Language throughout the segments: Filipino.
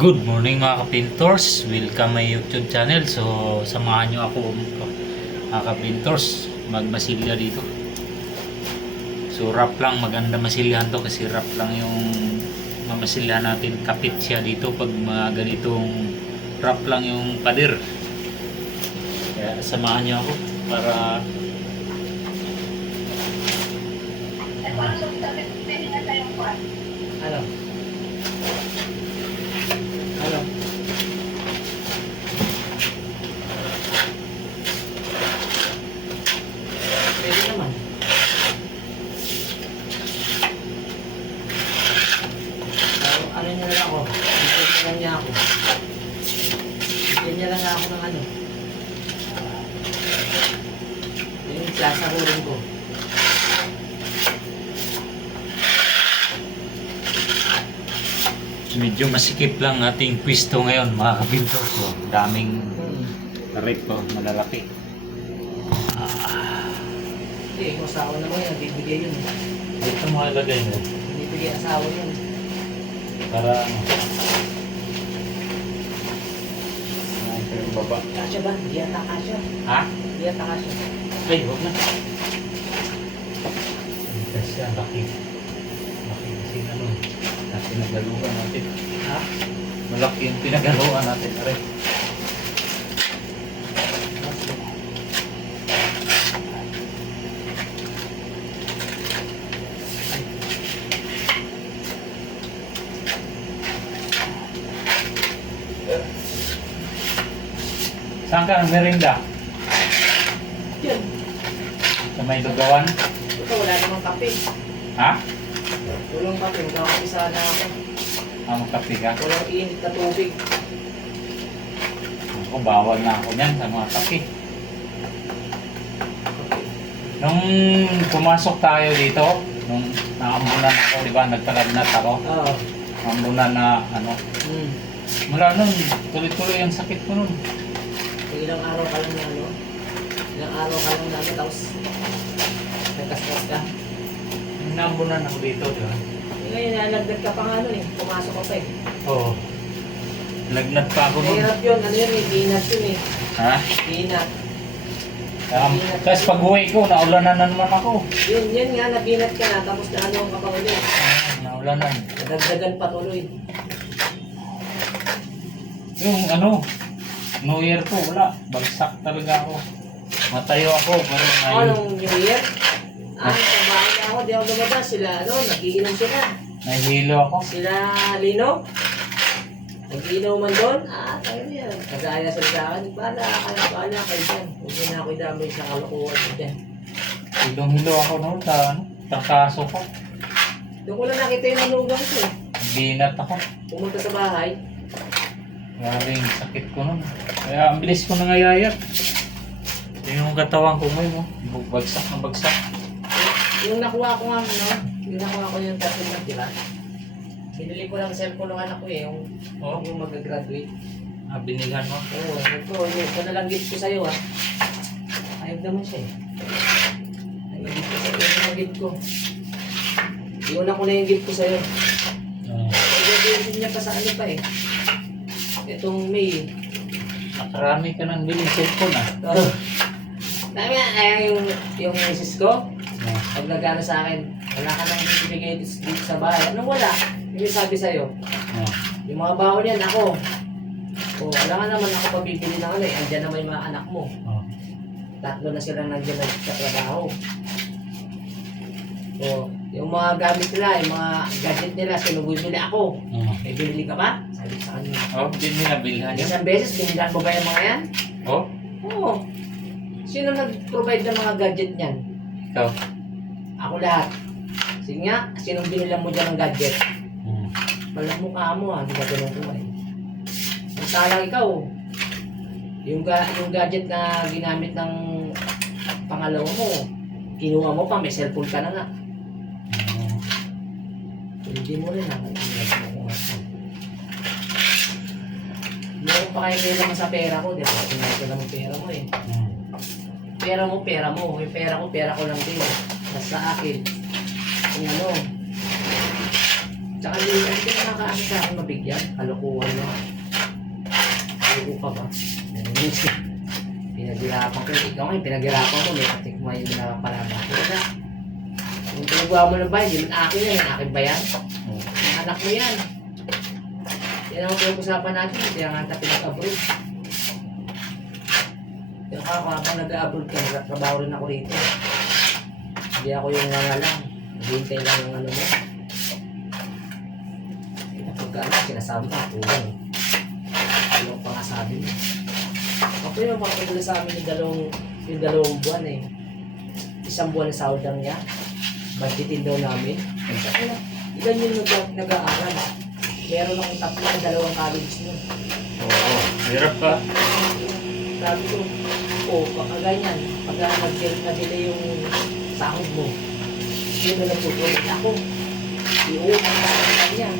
Good morning mga kapintors, welcome my YouTube channel. So samahan nyo ako mga kapintors magmasilya dito. So wrap lang, maganda masilyahan to kasi wrap lang yung mamasilyahan natin. Kapit siya dito pag mga ganitong wrap lang yung pader. Kaya samahan nyo ako para Ano? Ano? Pwede naman. Ano niya lang ako? Bigyan lang niya ako. Bigyan niya lang ako ng ano. Yung sasahurin ko. medyo masikip lang ating pwesto ngayon mga kapintors. So daming tarik po, malalaki. Hindi, kung asawa naman yan, bibigay yun. Dito mo ilagay mo Bibigay asawa yun. para ano. Ito yung baba. Kasya ba? Hindi yata kasya. Ha? Hindi yata kasya. Ay, huwag na. Kasi ang laki. Laki kasi ano. Pinagaluan natin. Ha? Malaki yung pinagaluan natin. Aray. Saan ka ang merinda? Yan. Sa may lugawan? Ito, wala namang kape. Ha? Walang kape. Magkakapisa na ako. Ang kape ka? Walang init na tubig. Ako, bawal na ako niyan sa mga kape. Nung pumasok tayo dito, nung naambunan ako, di ba, nagkalagnat ako. Oo. Ambunan na, ano, mula nun, tuloy-tuloy yung sakit ko nun. Ilang araw ka lang na ano? Ilang araw ka lang na ano, tapos nagkaskas ka. Nung naambunan ako dito, di ba? Ngayon, nalagdag ka pa nga nun eh. Pumasok ka pa eh. Oo. Lagnat pa ako nun. Mahirap yun. Ano yun eh? Peanut yun eh. Ha? Peanut. Tapos pag uwi ko, naulanan na naman ako. Yun nga, na-peanut ka na. Tapos na ano ka pa ulit. Naulanan. Nadagdagan pa tuloy. Yung ano, New Year ko, wala. Bagsak talaga ako. Matayo ako, pero may... Anong New Year? Sa bahay na ako, di ako lumabas. Sila, ano, nagiinom sila. Nahihilo ako. Sila, Lino. Nagiinom man doon. Tayo na yan. Kagaya sila sa akin. Bala kayo dyan. Huwag mo na ako idamay sa kalokohan mo dyan. Hilong-hilo ako noon sa ano, trangkaso ko. Doon ko lang nakita yung manugang ko eh. Binat ako. Pumunta sa bahay. Grabe yung sakit ko noon. Kaya ang bilis ko nangayayat. Yung katawan ko ngayon, oh. Bagsak na bagsak. Yung nakuha ko nga, no? Yung nakuha ko yung document, di ba? Binili ko lang cellphone ng anak ko eh, yung mag-graduate. Binilhan mo? Oo, ito na lang gift ko sa'yo ah. Ayog naman siya eh. Ayog gift ko sa'yo, yung mga gift ko. Iuna ko na yung gift ko sa'yo. Graduation niya pa sa ano pa eh. Itong May. Nakarami ka nang biling cellphone ah. Dami nga, yung misis ko, pag nagano sa akin, wala ka nang ibigay dito sa bahay. Anong wala? Yung sabi sa'yo, yung mga baon yan, ako. Wala nga naman ako pabibili ng ano eh. Andiyan naman yung mga anak mo. Tatlo na sila nandiyan sa trabaho. Yung mga gamit nila, yung mga gadget nila, sino bumili ako. May binili ka ba? Sabi ko sa kanila. Hindi nila bilhan yun. Isang beses, binilhan mo ba yung mga yan? Oo. Sino nag-provide ng mga gadget niyan? Ikaw? Ako lahat. Sige nga, sinong binilang mo dyan ng gadget? Malang mukha mo ha, hindi ka ganun kumay. Ang salang ikaw, yung gadget na ginamit ng pangalawa mo, kinuha mo pa, may cellphone ka na nga. Hindi mo rin ha. Meron pa kayo naman sa pera ko, di ba? Tinay ko naman pera mo eh. Pera mo, pera mo. Yung pera ko lang din. Nasa akin. Kung ano, Tsaka hindi ka nakakaano sa akin mabigyan. Kalokohan mo. Kaloko ka ba? Pinaghirapan ko. Ikaw ngayon, pinaghirapan ko. May katik mo yung nakapalama. Kaya kung pinagawa mo ng bahay, hindi man akin yan. Akin ba yan? Ang anak mo yan. Yan ang pinag-usapan natin. Kaya nga natin pinag-abroad. Kaya ako habang nag-abroad ka, nagtatrabaho rin ako rito. Hindi ako yung nga lang. Hintay lang yung ano mo. Pagka sinasabi ka, kulang. Kulang pa nga sabi mo. Ako yung makapagula sa amin yung dalawang buwan eh. Isang buwan na sahod lang niya. Budgetin daw namin. Ilan yung nag-aaral. Meron akong tatlong dalawang college nun. Oo, hirap ka. Sabi ko, baka ganyan. Pagka nag-delay yung sahod mo, yun na nagtutulog ako. Iuuman ka sa kanya.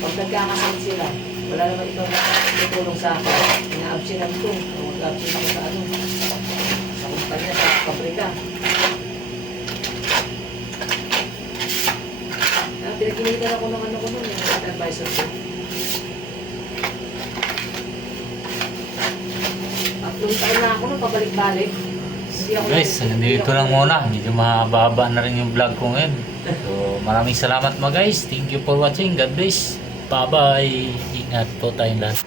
Pag nagkakasakit sila, wala naman ikaw nakatulong sa akin. Ina-absinan ko. Mag-absin ako sa ano. Sa kumpanya, sa pabrika. Pinagkinitan ako ng ano ko nun, yung advisor ko. Tatlong taon na ako nung pabalik-balik. Guys, nandito lang muna. Medyo mahaba na rin yung vlog ko ngayon. So, maraming salamat mga guys. Thank you for watching. God bless. Bye-bye. Ingat po tayong lahat.